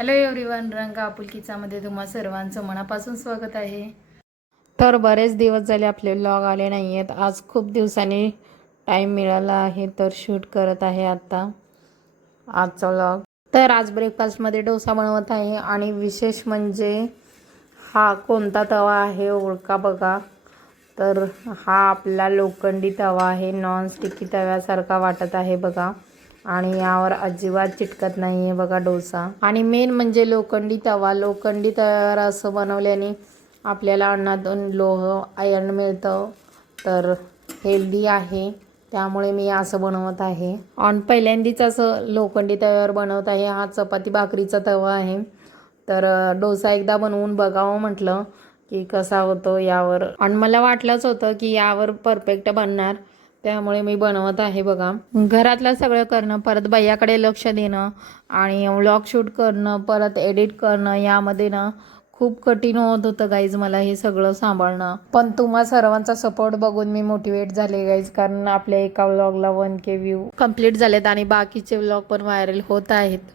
Hello everyone, रंग आपुलकीचामध्ये तुम्हा सर्वांचं मनापासून स्वागत आहे। तर बरेच दिवस झाले आपले व्लॉग आले नाही आहेत। आज खूप दिवसांनी टाईम मिळाला आहे तर शूट करत आहे आता आजचा व्लॉग। तर आज ब्रेकफास्टमध्ये डोसा बनवत आहे आणि विशेष म्हणजे हा कोणता तवा आहे ओळखा बघा। तर हा आपला लोखंडी तवा आहे, नॉन स्टिकी तव्यासारखा वाटत आहे बघा आणि यावर अजिबात चिटकत नाही आहे बघा डोसा। आणि मेन म्हणजे लोखंडी तव्यावर असं बनवल्याने आपल्याला अन्नातून लोह आयर्न मिळतं, तर हेल्दी आहे, त्यामुळे मी असं बनवत आहे। आणि पहिल्यांदाच असं लोखंडी तव्यावर बनवत आहे। हा चपाती भाकरीचा तवा आहे, तर डोसा एकदा बनवून बघावं म्हटलं की कसा होतो यावर। आणि मला वाटलंच होतं की यावर परफेक्ट बनणार, त्यामुळे मी बनवत आहे बघा। घरातलं सगळं करणं, परत भैयाकडे लक्ष देणं आणि व्लॉग शूट करणं, परत एडिट करणं, यामध्ये ना खूप कठीण होत होतं गाईज मला हे सगळं सांभाळणं। पण तुम्हा सर्वांचा सपोर्ट बघून मी मोटिवेट झाले गाईज, कारण आपल्या एका व्लॉगला 1K व्ह्यू कंप्लीट झालेत आणि बाकीचे व्लॉग पण व्हायरल होत आहेत।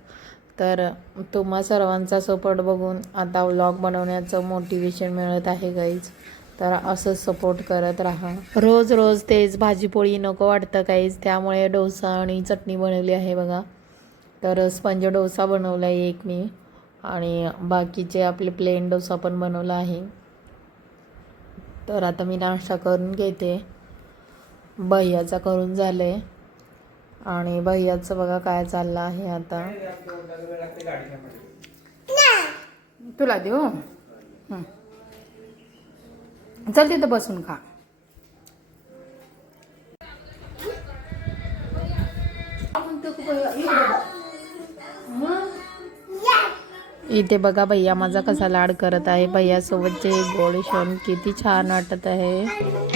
तर तुम्हा सर्वांचा सपोर्ट बघून आता व्लॉग बनवण्याचं मोटिवेशन मिळत आहे गाईज। तर असंच सपोर्ट करत राहा। रोज रोज तेच भाजीपोळी नको वाटतं गाईज, त्यामुळे डोसा आणि चटणी बनवली आहे बघा। तर स्पंज डोसा बनवला आहे एक मी, आणि बाकीचे आपले प्लेन डोसा पण बनवला आहे। तर आता मी नाश्ता करून घेते, भैयाचा करून झाले आणि भैयाचं बघा काय चाललं आहे आता। तुला देऊ, चल तिथं बसून खा। इथे बघा भैया माझा कसा लाड करत आहे। भैया सोबतचे गोळे क्षण किती छान वाटत आहे।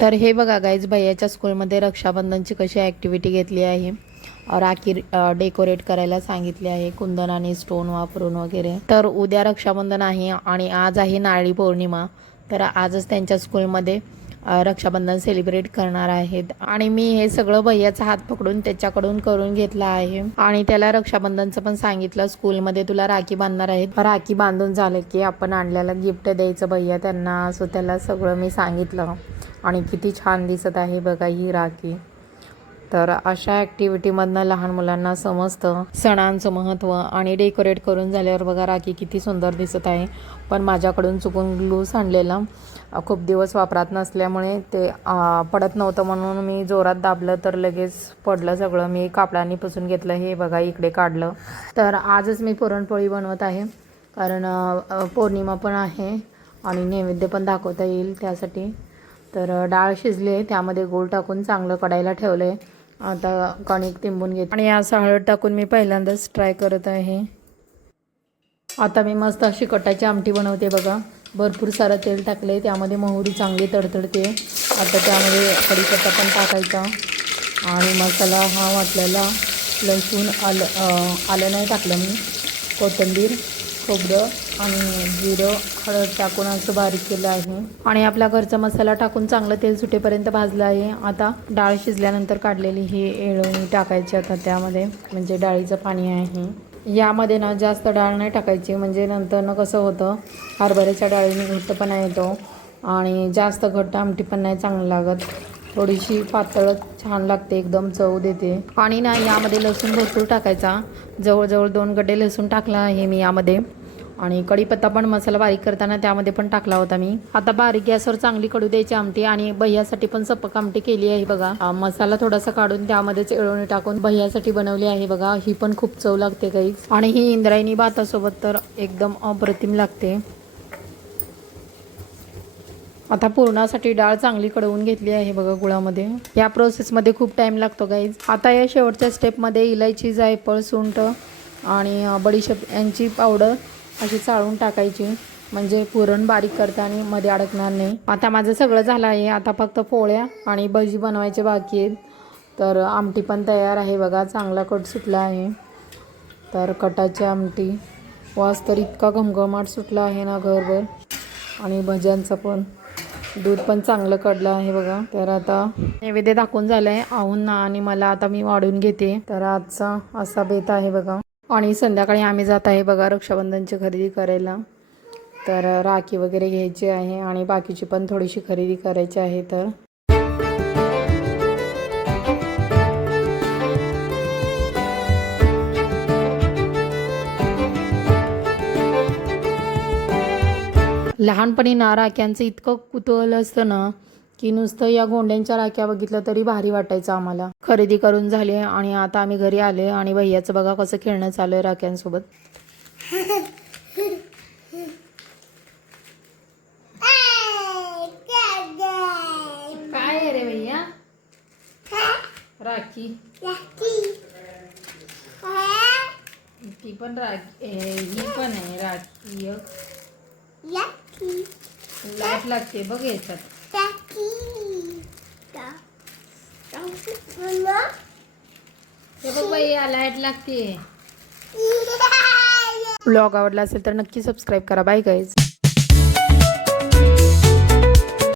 तर हे बघा गाईज, भैयाच्या स्कूलमध्ये रक्षाबंधनची कशी ॲक्टिव्हिटी घेतली आहे। राखी डेकोरेट करायला सांगितले आहे कुंदन आणि स्टोन वापरून वगैरे। तर उद्या रक्षाबंधन आहे आणि आज आहे नारळी पौर्णिमा, तर आजच त्यांच्या स्कूलमध्ये रक्षाबंधन सेलिब्रेट करणार आहेत। आणि मी हे सगळं भैयाचा हात पकडून त्याच्याकडून करून घेतलं आहे आणि त्याला रक्षाबंधनचं पण सांगितलं, स्कूलमध्ये तुला राखी बांधणार आहेत, राखी बांधून झालं की आपण आणलेला गिफ्ट द्यायचं भैया त्यांना, असं त्याला सगळं मी सांगितलं। आणि किती छान दिसत आहे बघा ही राखी। तर अशा ॲक्टिव्हिटीमधनं लहान मुलांना समजतं सणांचं महत्त्व। आणि डेकोरेट करून झाल्यावर बघा राखी किती सुंदर दिसत आहे। पण माझ्याकडून चुकून ग्लू सांडलेला, खूप दिवस वापरात नसल्यामुळे ते पडत नव्हतं, म्हणून मी जोरात दाबलं तर लगेच पडलं सगळं। मी कापडाने पुसून घेतलं, हे बघा इकडे काढलं। तर आजच मी पुरणपोळी बनवत आहे। कारण पौर्णिमा पण आहे आणि नैवेद्य पण दाखवता येईल त्यासाठी. तर डाळ शिजली आहे, त्यामध्ये गूळ टाकून चांगलं कढायला ठेवलं आहे. आता कणिक तिंबून घेते आणि असं हळद टाकून मी पहिल्यांदाच ट्राय करत आहे. आता मी मस्त अशी कटाची आमटी बनवते बघा. भरपूर सारं तेल टाकले, त्यामध्ये मोहरी चांगली तडतडते. आता त्यामध्ये कढीपत्ता पण टाकायचा आणि मसाला हा वाटलेला लसूण आलं नाही टाकलं मी, कोथिंबीर, खोबरं आणि जिरं हळद टाकून असं बारीक केलं आहे आणि आपला घरचा मसाला टाकून चांगलं तेल सुटेपर्यंत भाजलं आहे. आता डाळ शिजल्यानंतर काढलेली ही येळवणी टाकायची आता त्यामध्ये, म्हणजे डाळीचं पाणी आहे. यामध्ये ना जास्त डाळ नाही टाकायची, म्हणजे नंतर कसं होतं हरभऱ्याच्या डाळीने घट्टपणा येतो आणि जास्त घट्ट आमटी पण नाही चांगलं लागत. थोडीशी पातळ छान लागते, एकदम चव देते. आणि ना यामध्ये लसूण भरपूर टाकायचा, जवळजवळ 2 गड्डे लसूण टाकला आहे मी यामध्ये. आणि कढीपत्ता पण मसाला बारीक करताना त्यामध्ये पण टाकला होता मी. आता बारीक गॅसवर चांगली कडू द्यायची आमटी आणि भैयासाठी पण सपक आमटी केली आहे बघा. मसाला थोडासा काढून त्यामध्येच येळवणी टाकून भैयासाठी बनवली आहे बघा. ही पण खूप चव लागते गाईज आणि ही इंद्रायणी भातासोबत तर एकदम अप्रतिम लागते. आता पुरणासाठी डाळ चांगली कडवून घेतली आहे बघा गुळामध्ये. या प्रोसेसमध्ये खूप टाईम लागतो गाईज. आता या शेवटच्या स्टेपमध्ये इलायची, जायफळ, सुंठ आणि बडीशेप यांची पावडर अशी चाळून टाकायची, म्हणजे पुरण बारीक करताना मध्ये अडकणार नाही. आता माझं सगळं झालं आहे, आता फक्त पोळ्या आणि भजी बनवायचे बाकी आहेत. तर आमटी पण तयार आहे बघा, चांगला कट सुटला आहे. तर कटाची आमटी वास तर इतका घमघमाट सुटला आहे ना घरभर, आणि भज्यांचं पण दूध पण चांगलं कडलं आहे बघा. तर आता नैवेद्य दाखवून झालं आहे आहूंना आणि मला. आता मी वाढून घेते. तर आजचा असा बेत आहे बघा. आणि संध्याकाळी आम्ही जात आहे बघा रक्षाबंधनची खरेदी करायला. तर राखी वगैरे घ्यायची आहे आणि बाकीची पण थोडीशी खरेदी करायची आहे. तर लहानपणी ना राख्यांचं इतकं कुतूहल असतं ना की नुसतं या गोंड्यांच्या राख्या बघितलं तरी भारी वाटायचं आम्हाला. खरेदी करून झाली आणि आता आम्ही घरी आले आणि भैयाचं बघा कसं खेळणं चालू आहे राख्यांसोबत. काय आहे रे भैया? राखी. ती पण राखी, ही पण आहे राखी. लाईट लागते बघ याच्यात. हे बघ भैया लाईट लागते. ब्लॉग आवडला असेल तर नक्की सबस्क्राईब करा. Bye guys.